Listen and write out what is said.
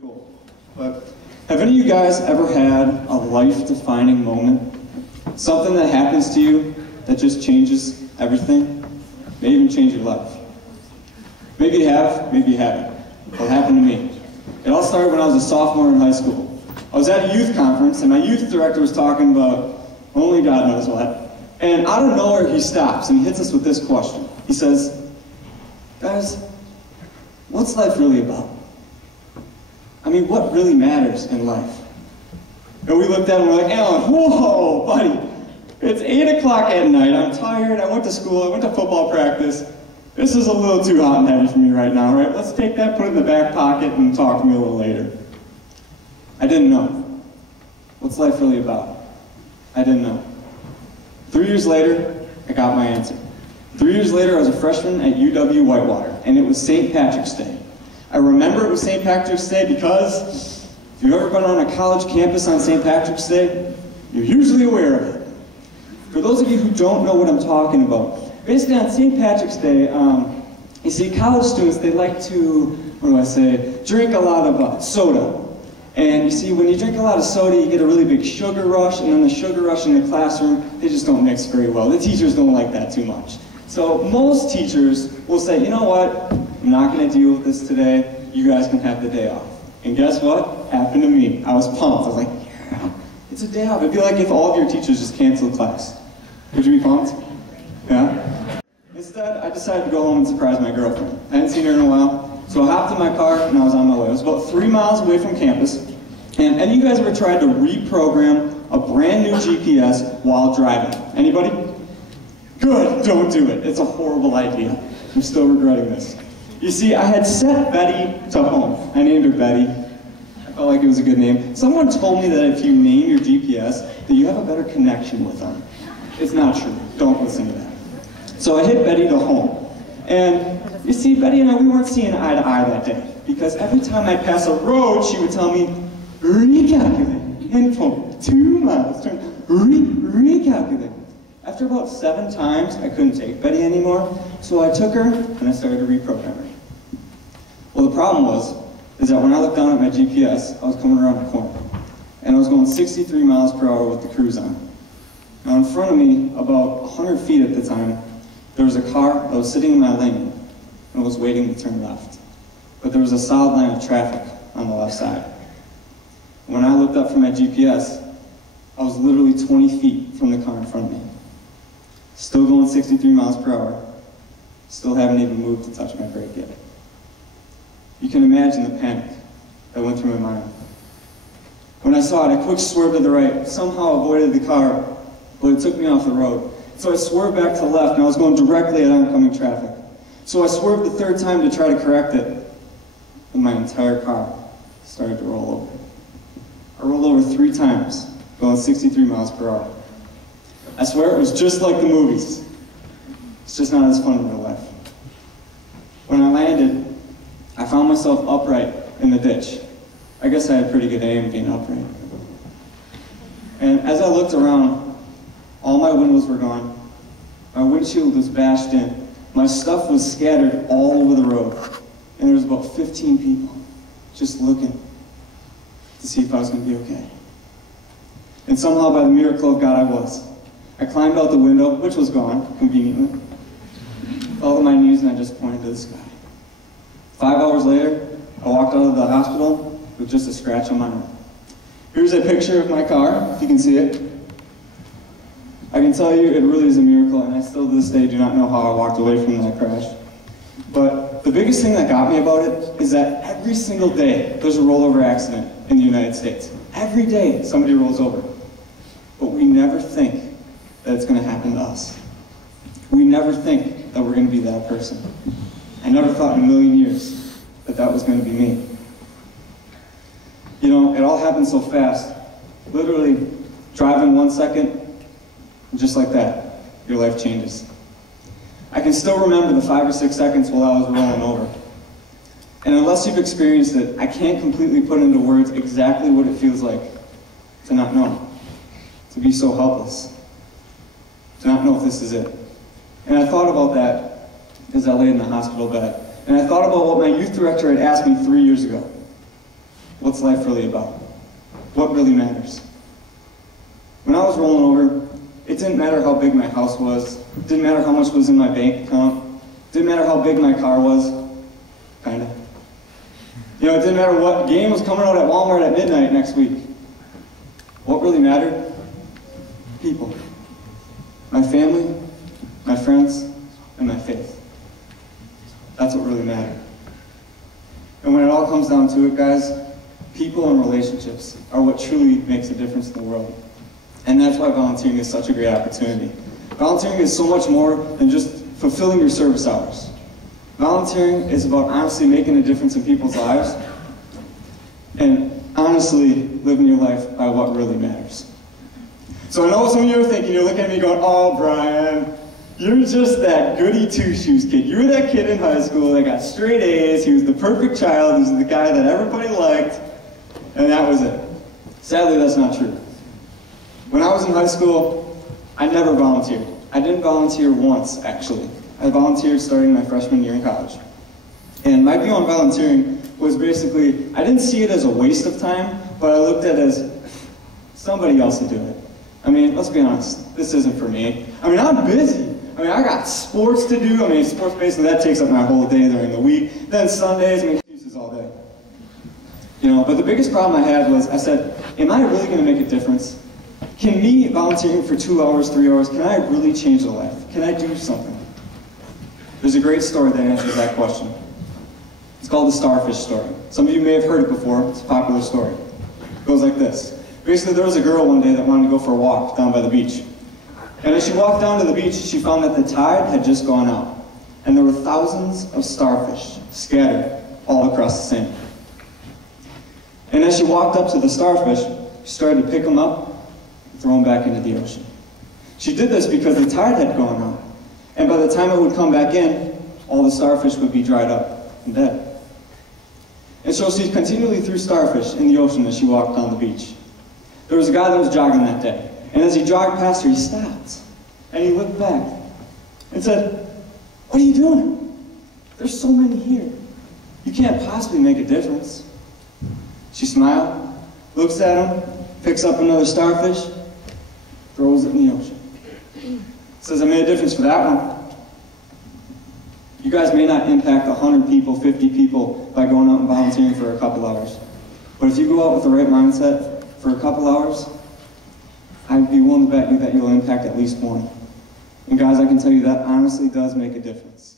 Cool. But have any of you guys ever had a life-defining moment? Something that happens to you that just changes everything? May even change your life. Maybe you have, maybe you haven't. What happened to me? It all started when I was a sophomore in high school. I was at a youth conference and my youth director was talking about only God knows what. And out of nowhere he stops and he hits us with this question. He says, guys, what's life really about? I mean, what really matters in life? And we looked at him and we're like, Alan, whoa, buddy. It's 8 o'clock at night, I'm tired, I went to school, I went to football practice. This is a little too hot and heavy for me right now, right? Let's take that, put it in the back pocket, and talk to me a little later. I didn't know. What's life really about? I didn't know. 3 years later, I got my answer. 3 years later, I was a freshman at UW Whitewater, and it was St. Patrick's Day. I remember it was St. Patrick's Day because if you've ever been on a college campus on St. Patrick's Day, you're usually aware of it. For those of you who don't know what I'm talking about, basically on St. Patrick's Day, you see college students, they like to, drink a lot of soda. And you see, when you drink a lot of soda, you get a really big sugar rush, and then the sugar rush in the classroom, they just don't mix very well. The teachers don't like that too much. So most teachers will say, you know what, I'm not going to deal with this today, you guys can have the day off. And guess what? Happened to me. I was pumped. I was like, yeah, it's a day off. It'd be like if all of your teachers just canceled class. Would you be pumped? Yeah? Instead, I decided to go home and surprise my girlfriend. I hadn't seen her in a while, so I hopped in my car and I was on my way. I was about 3 miles away from campus. And any of you guys ever tried to reprogram a brand new GPS while driving? Anybody? Good, don't do it. It's a horrible idea. I'm still regretting this. You see, I had set Betty to home. I named her Betty. I felt like it was a good name. Someone told me that if you name your GPS, that you have a better connection with them. It's not true. Don't listen to that. So I hit Betty to home. And you see, Betty and I, we weren't seeing eye to eye that day. Because every time I'd pass a road, she would tell me, recalculate. And from 2 miles, recalculate. After about 7 times, I couldn't take Betty anymore, so I took her and I started to reprogram her. Well, the problem is that when I looked down at my GPS, I was coming around a corner, and I was going 63 miles per hour with the cruise on. Now in front of me, about 100 feet at the time, there was a car that was sitting in my lane and was waiting to turn left. But there was a solid line of traffic on the left side. When I looked up from my GPS, I was literally 20 feet from the car in front of me. Still going 63 miles per hour. Still haven't even moved to touch my brake yet. You can imagine the panic that went through my mind. When I saw it, I quick swerved to the right, somehow avoided the car, but it took me off the road. So I swerved back to the left, and I was going directly at oncoming traffic. So I swerved the 3rd time to try to correct it, and my entire car started to roll over. I rolled over 3 times, going 63 miles per hour. I swear it was just like the movies. It's just not as fun in real life. When I landed, I found myself upright in the ditch. I guess I had pretty good aim being upright. And as I looked around, all my windows were gone. My windshield was bashed in. My stuff was scattered all over the road. And there was about 15 people just looking to see if I was going to be okay. And somehow, by the miracle of God, I was. I climbed out the window, which was gone, conveniently, fell to my knees, and I just pointed to the sky. 5 hours later, I walked out of the hospital with just a scratch on my arm. Here's a picture of my car, if you can see it. I can tell you, it really is a miracle, and I still to this day do not know how I walked away from that crash. But the biggest thing that got me about it is that every single day, there's a rollover accident in the United States. Every day, somebody rolls over. But we never think that it's going to happen to us. We never think that we're going to be that person. I never thought in a million years that that was going to be me. You know, it all happened so fast. Literally, driving 1 second, just like that, your life changes. I can still remember the 5 or 6 seconds while I was rolling over. And unless you've experienced it, I can't completely put into words exactly what it feels like to not know, to be so helpless, to not know if this is it. And I thought about that as I lay in the hospital bed. And I thought about what my youth director had asked me 3 years ago. what's life really about? What really matters? When I was rolling over, it didn't matter how big my house was, it didn't matter how much was in my bank account, it didn't matter how big my car was, kinda. You know, it didn't matter what game was coming out at Walmart at midnight next week. What really mattered? People. My family, my friends, and my faith. That's what really mattered. And when it all comes down to it, guys, people and relationships are what truly makes a difference in the world. And that's why volunteering is such a great opportunity. Volunteering is so much more than just fulfilling your service hours. Volunteering is about honestly making a difference in people's lives and honestly living your life by what really matters. So I know some of you are thinking, you're looking at me going, oh, Brian, you're just that goody two-shoes kid. You were that kid in high school that got straight A's, he was the perfect child, he was the guy that everybody liked, and that was it. Sadly, that's not true. When I was in high school, I never volunteered. I didn't volunteer once, actually. I volunteered starting my freshman year in college. And my view on volunteering was basically, I didn't see it as a waste of time, but I looked at it as somebody else will do it. I mean, let's be honest, this isn't for me. I mean, I'm busy. I mean, I got sports to do. I mean, sports basically, that takes up my whole day during the week. Then Sundays, I mean, excuses all day. You know, but the biggest problem I had was, I said, am I really going to make a difference? Can me volunteering for 2 hours, 3 hours, can I really change a life? Can I do something? There's a great story that answers that question. It's called the Starfish story. Some of you may have heard it before. It's a popular story. It goes like this. Basically, there was a girl one day that wanted to go for a walk down by the beach. And as she walked down to the beach, she found that the tide had just gone out. And there were thousands of starfish scattered all across the sand. And as she walked up to the starfish, she started to pick them up and throw them back into the ocean. She did this because the tide had gone out. And by the time it would come back in, all the starfish would be dried up and dead. And so she continually threw starfish in the ocean as she walked down the beach. There was a guy that was jogging that day. And as he jogged past her, he stopped. And he looked back and said, "What are you doing? There's so many here. You can't possibly make a difference." She smiled, looks at him, picks up another starfish, throws it in the ocean. Says, "I made a difference for that one." You guys may not impact 100 people, 50 people by going out and volunteering for a couple hours. But if you go out with the right mindset for a couple hours, I'd be willing to bet you that you'll impact at least one. And guys, I can tell you that honestly does make a difference.